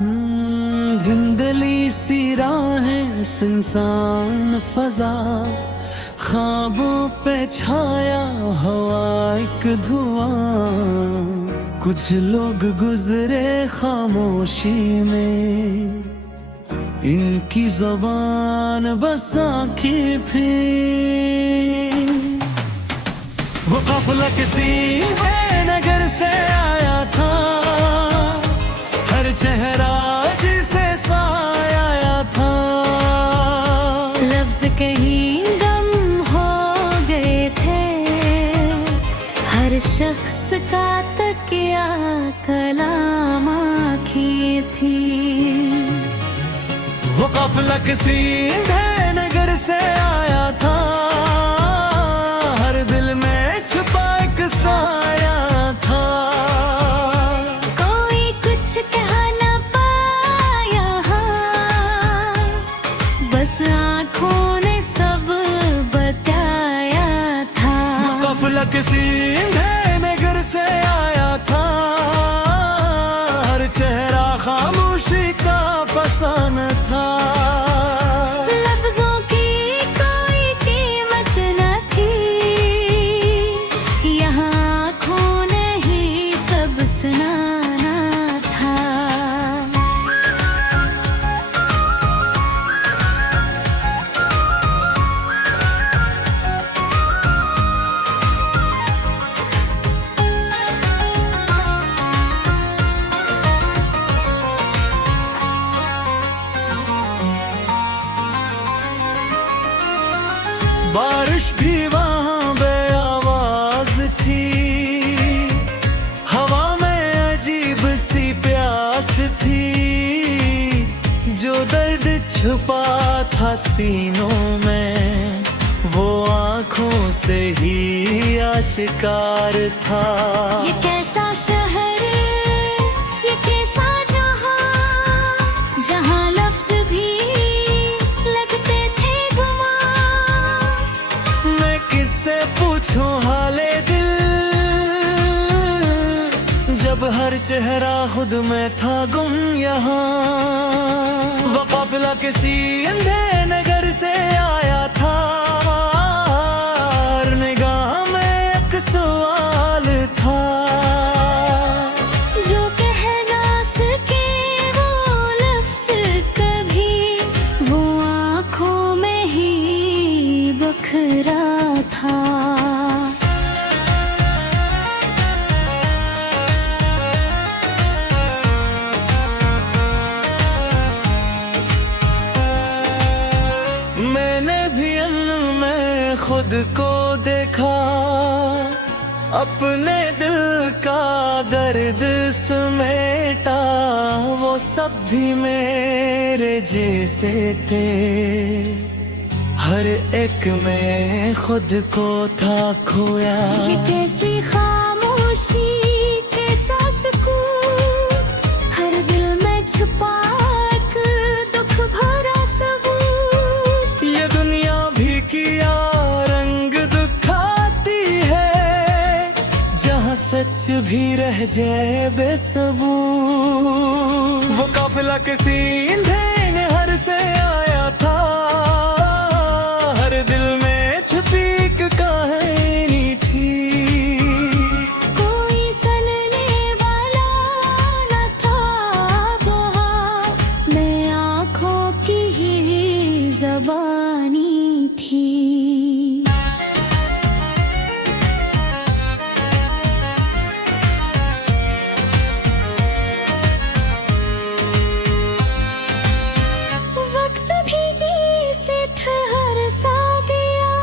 धुंधली सी राहें सुनसान फजा, ख्वाबों पे छाया हवा एक धुआं। कुछ लोग गुजरे खामोशी में, इनकी ज़बान बस आँखें फिर। वो काफिला किसी नगर से आया था, हर चेहरा जिसे साया था। लफ्ज कहीं गम हो गए थे, हर शख्स का तकिया कलाम आँखें थी। वो काफिला किसी नगर से आया था, हर दिल में छुपा एक साया था। कोई कुछ कह न पाया, बस आँखों ने सब बताया था। वो काफिला किसी नगर से आया था, हर चेहरा खामोशी का फसाना था। लफ्जों की कोई कीमत न थी, यहाँ आँखों ने ही सब सुनाना था। बारिश भी वहाँ बेआवाज थी, हवा में अजीब सी प्यास थी। जो दर्द छुपा था सीनों में, वो आँखों से ही आशिकार था। ये कैसा शहर, ये कैसा जहां, जहां लफ्ज भी लगते थे गुमां। मैं किससे पूछूं हाले दिल, जब हर चेहरा खुद में था गुम यहाँ। वो काफिला किसी अंधे नगर से आया था, हर निगाह में एक सवाल था। जो कह ना सके वो लफ्ज कभी, वो आँखों में ही बखरा था। मैंने भी में खुद को देखा, अपने दिल का दर्द समेटा। वो सब भी मेरे जैसे थे, हर एक में खुद को था खोया। ये कैसी खामोशी, कैसा सुकून, हर दिल में छुपा एक दुख भरा सबूत। ये दुनिया भी किया रंग दिखाती है, जहाँ सच भी रह जाए बेसबूत। वो काफिला किसी हर से आया था, हर दिल में छुपी एक कहानी थी। कोई सुनने वाला न था वहाँ, मैं आँखों की ही ज़बानी थी। वक्त भी जी से ठहर सा गया,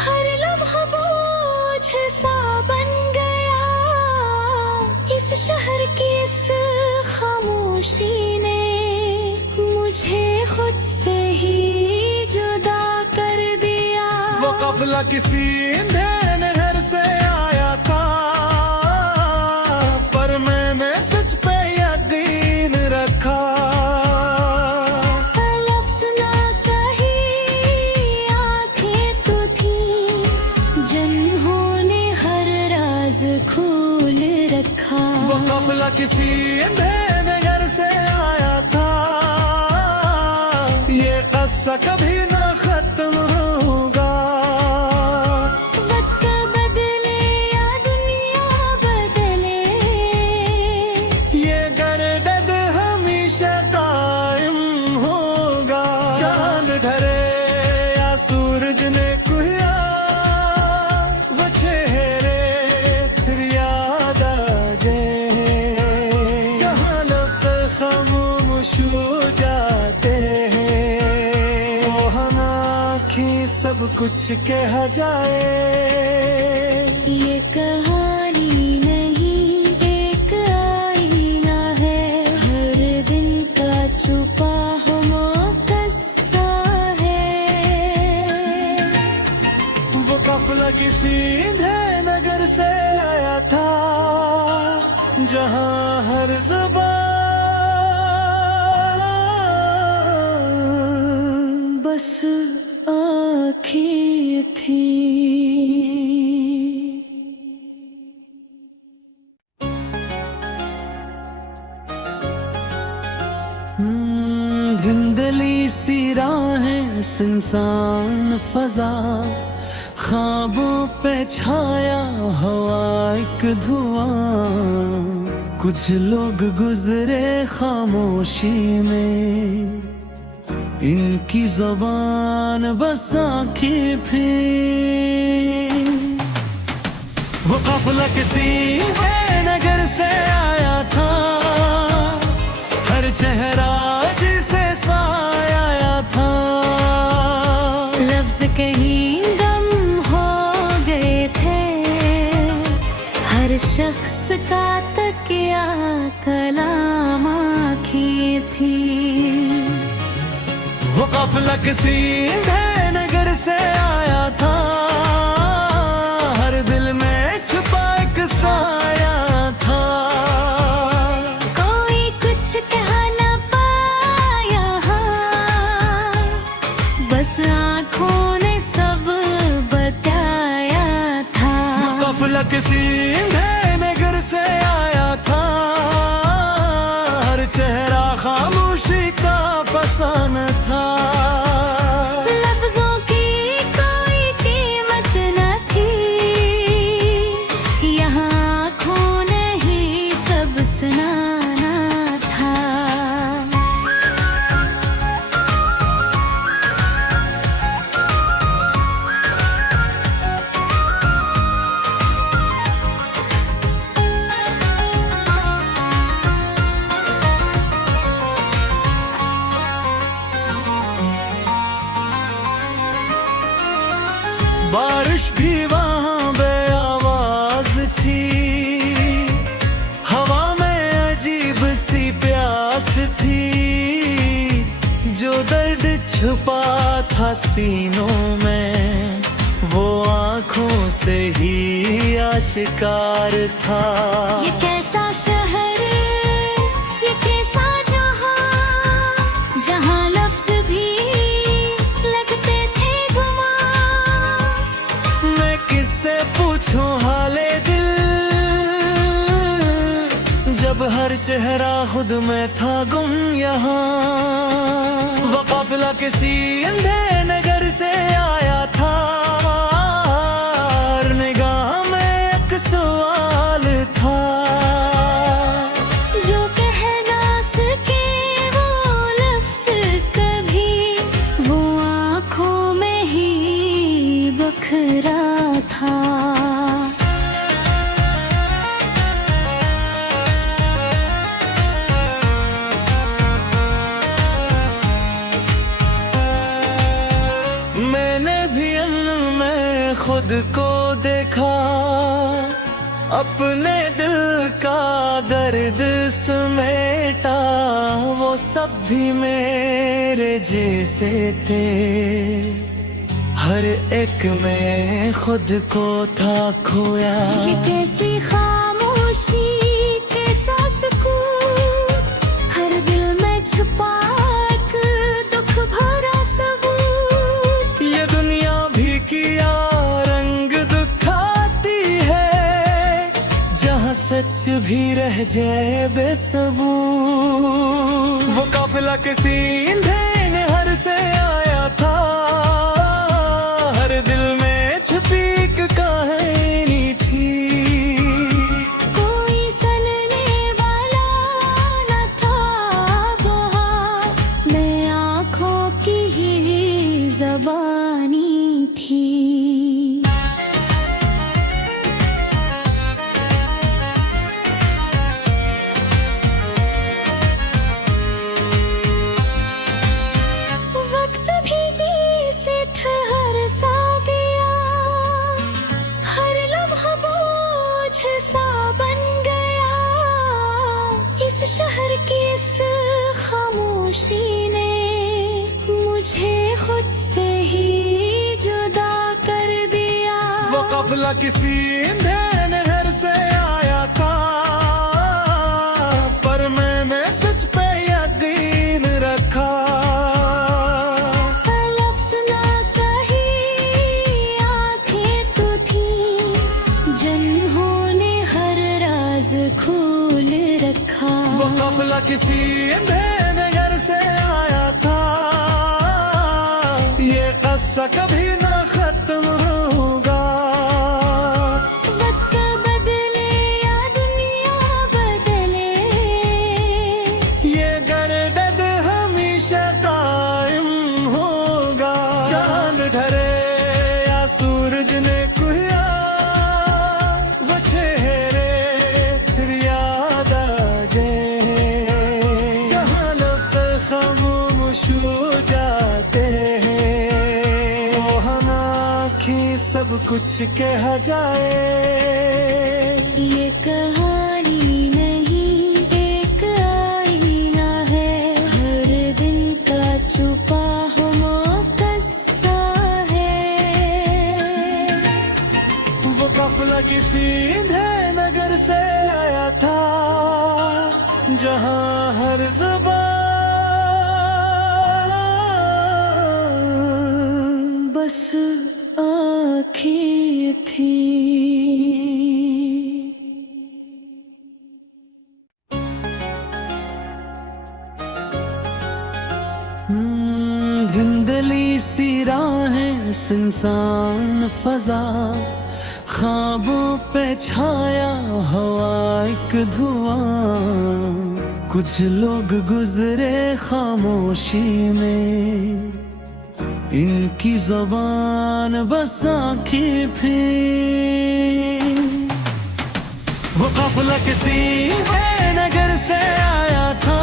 हर लम्हा बोझ सा बन गया। इस शहर की इस खामोशी ने मुझे खुद से ही जुदा कर दिया। वो काफिला किसी नहर से आया था, पर मैंने सच पे यकीन रखा। लफ्ज़ ना सही, आँखें तो थी, जिन्होंने हर राज खोल रखा। वो काफिला किसी नहर से आया था, ये क़स्सा कभी ना खत्म होगा। वक्त बदले या दुनिया बदले, ये गर्दद हमेशा कायम होगा। चांद ढले या सूरज ने कुहिया, वो चेहरे फिर याद आ जाए। जहाँ लफ्ज़ खामोश हो जाते हैं, वो हम आँखें सब कुछ कह जाए। ये कहानी नहीं एक आईना है, हर दिन का छुपा हुआ किस्सा है। वो काफिला किसी नगर से आया था, जहाँ हर ज़ुबान बस आँखें थी। धुंधली सी राहें, सुनसान फजा, ख्वाबों पे छाया हवा एक धुआं। कुछ लोग गुजरे खामोशी में, इनकी ज़बान बस आँखें फिर। वो काफिला किसी नगर से आया था, हर चेहरा जिसे साया था। लफ्ज कहीं गम हो गए थे, हर शख्स का तकिया कलाम आँखें थी। वो काफिला किसी नगर से आया था, हर दिल में छुपा एक साया था। कोई कुछ कह न पाया, बस आँखों ने सब बताया था। वो काफिला किसी नगर से आया था, हर चेहरा खामोशी का फसाना था। लफ्जों की कोई कीमत न थी, यहाँ आँखों ने ही सब सुनाना था। बारिश भी वहाँ बेआवाज थी, हवा में अजीब सी प्यास थी। जो दर्द छुपा था सीनों में, वो आँखों से ही आशिकार था। ये कैसा शहर, ये कैसा जहां, जहां लफ्ज भी लगते थे गुमां। मैं किससे पूछूं हाले दिल, जब हर चेहरा खुद में था गुम यहाँ। वो काफिला किसी अंधे नगर से आया था, हर निगाह में एक सवाल था। जो कह ना सके वो लफ्ज कभी, वो आँखों में ही बखरा था। मैंने भी में खुद को देखा, अपने दिल का दर्द समेटा। वो सब भी मेरे जैसे थे, हर एक में खुद को था खोया। ये कैसी खामोशी, कैसा सुकून, हर दिल में छुपा एक दुख भरा सबूत। ये दुनिया भी किया रंग दिखाती है, जहाँ सच भी रह जाए बेसबूर। वो काफिला किसी ईंधन हर से आया था, हर दिल में छुपी एक कहानी थी। कोई सुनने वाला न था वहाँ, मैं आँखों की ही ज़बानी थी। वक्त भी जी से ठहर सा गया, हर लम्हा बोझ सा बन गया। इस शहर की इस खामोशी ने मुझे खुद से ही जुदा कर दिया। वो काफिला किसी ईंधन नहर से आया था, पर मैंने सच पे यकीन रखा। लफ्ज़ ना सही आँखें तो थी, जिन्होंने हर राज खोल रखा। वो काफिला किसी ईंधन नहर से आया था, ये क़स्सा कभी ना खत्म होगा। वक्त बदले या दुनिया बदले, ये गर्दद हमेशा कायम होगा। चांद ढले या सूरज ने कुया, वो चेहरे फिर याद आ जाए। जहाँ लफ्ज़ खामोश हो जाते हैं, वो हम आँखें सब कुछ कह जाए। ये कहानी नहीं एक आईना है, हर दिन का छुपा हुआ किस्सा है। वो काफिला किसी ईंधन नगर से आया था, जहाँ हर ज़बान बस आँखें थी। धुंधली सी राहें, सुनसान फजा, ख्वाबों पे छाया हवा एक धुआं। कुछ लोग गुजरे खामोशी में, इनकी ज़बान बस आँखें फिर। वो काफिला किसी नगर से आया था,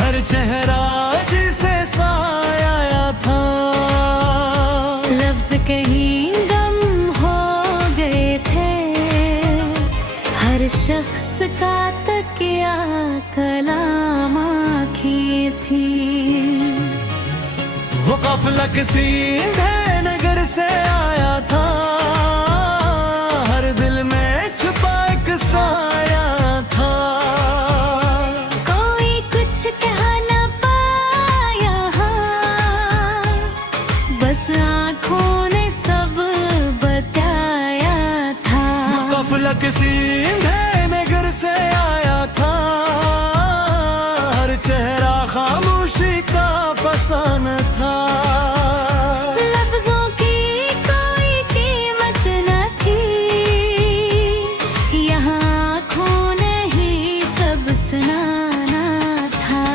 हर चेहरा जिसे साया था। लफ्ज़ कहीं गम हो गए थे, हर शख्स का तकिया कलाम आँखें थी। वो काफिला किसी नगर से आया था, हर दिल में छुपा एक साया था। कोई कुछ कह न पाया, बस आँखों ने सब बताया था। वो काफिला किसी नगर से आया था, हर चेहरा खामोशी का फसाना था। लफ्ज़ों की कोई कीमत न थी, यहाँ आँखों ने ही सब सुनाना था।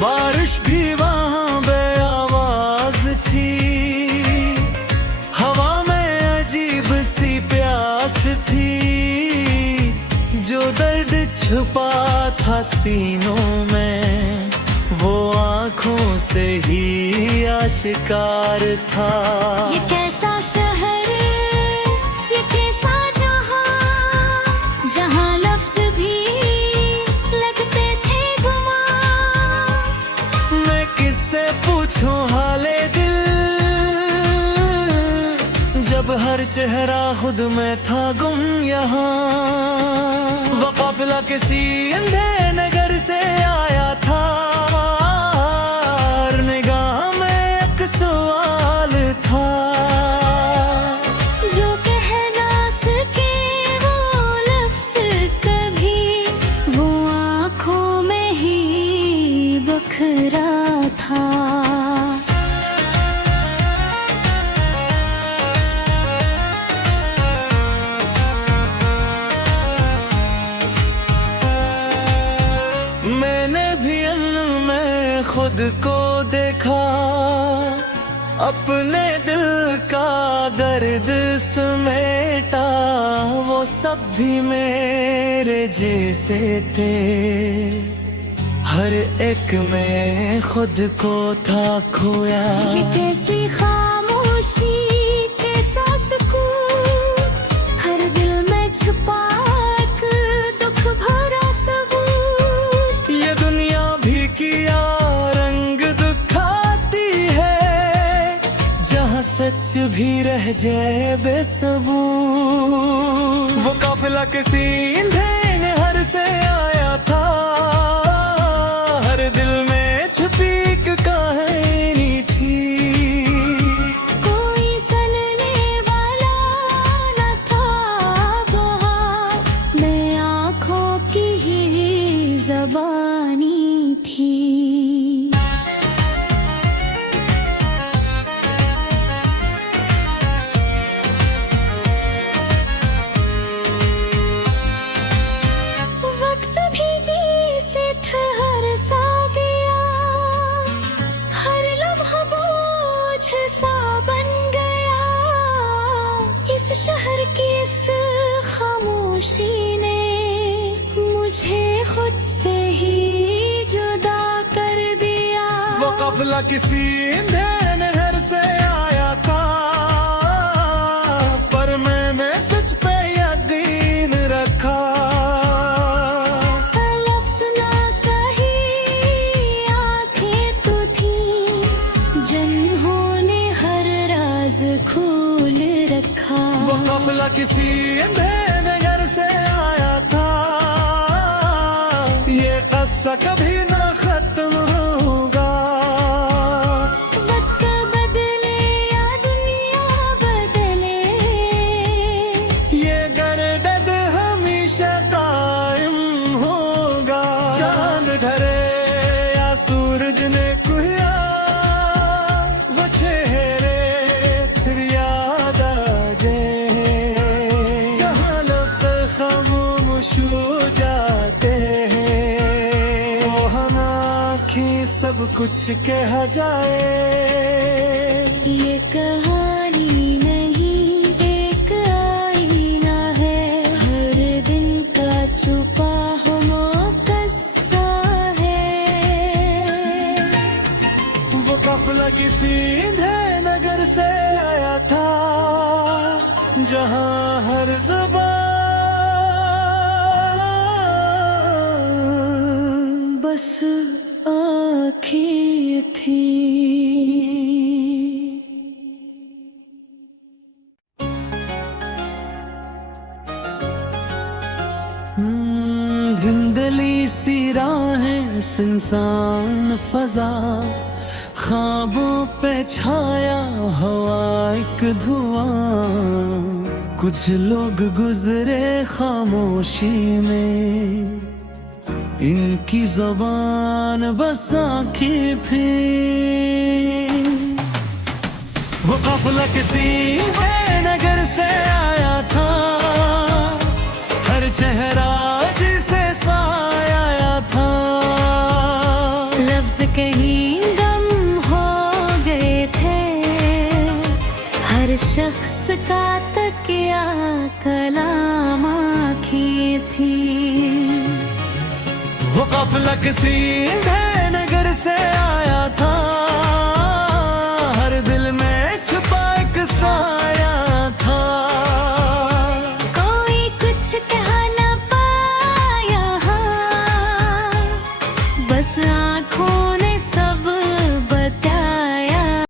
बारिश भी वहाँ बेआवाज थी, हवा में अजीब सी प्यास थी। जो दर्द छुपा था सीनों में, वो आँखों से ही आशिकार था। ये कैसा शहर, ये कैसा जहां, जहां लफ्ज़ भी लगते थे गुमां। मैं किससे पूछूं हाले जब हर चेहरा खुद में था गुम यहाँ। वो काफिला किसी अंधे नगर से आया था, हर निगाह में एक सवाल था। जो कह ना सके वो लफ्ज़ कभी, वो आँखों में ही बखरा था। मैंने भी में खुद को देखा, अपने दिल का दर्द समेटा। वो सब भी मेरे जैसे थे, हर एक में खुद को था खोया। ये कैसी खामोशी, कैसा सुकून, हर दिल में छुपा एक दुख भरा सबूत। ये दुनिया भी किया रंग दिखाती है, जहाँ सच भी रह जाए बेसबूत। वो काफिला किसी अंधे नहर से आया था, हर दिल में छुपी एक कहानी थी। कोई सुनने वाला न था वहाँ, मैं आँखों की ही ज़बानी थी। वक्त भी जी से ठहर सा गया, हर लम्हा बोझ सा बन गया। इस शहर की इस खामोशी ने मुझे खुद से ही जुदा कर दिया। वो काफिला किसी अंधे नहर से आया था, पर मैंने सच पे यकीन रखा। लफ्ज़ ना सही आँखें तो थी, जिन्होंने हर राज खोल रखा। वो काफिला किसी अंधे नगर से आया था, ये किस्सा कभी ना खत्म होगा। वक्त बदले या दुनिया बदले, ये गर्दद हमेशा कायम होगा। चांद ढरे या सूरज ने कुया, वो चेहरे फिर याद आ जाए। जहाँ लफ्ज़ खामोश हो जाते हैं, वो हम आँखें सब कुछ कह जाए। ये कहानी नहीं एक आईना है, हर दिन का छुपा हुआ किस्सा है। वो काफिला किसी अंधे नगर से आया था, जहाँ हर ज़बान बस आँखें थी। धुंधली सी राहें, सुनसान फजा, ख्वाबों पे छाया हवा एक धुआं। कुछ लोग गुजरे खामोशी में, इनकी ज़बान बस आँखें फिर। वो काफिला किसी नगर से आया था, हर चेहरा जिसे साया था। लफ्ज़ कहीं गम हो गए थे, हर शख्स का तकिया कलाम आँखें थी। वो काफिला किसी नगर से आया था,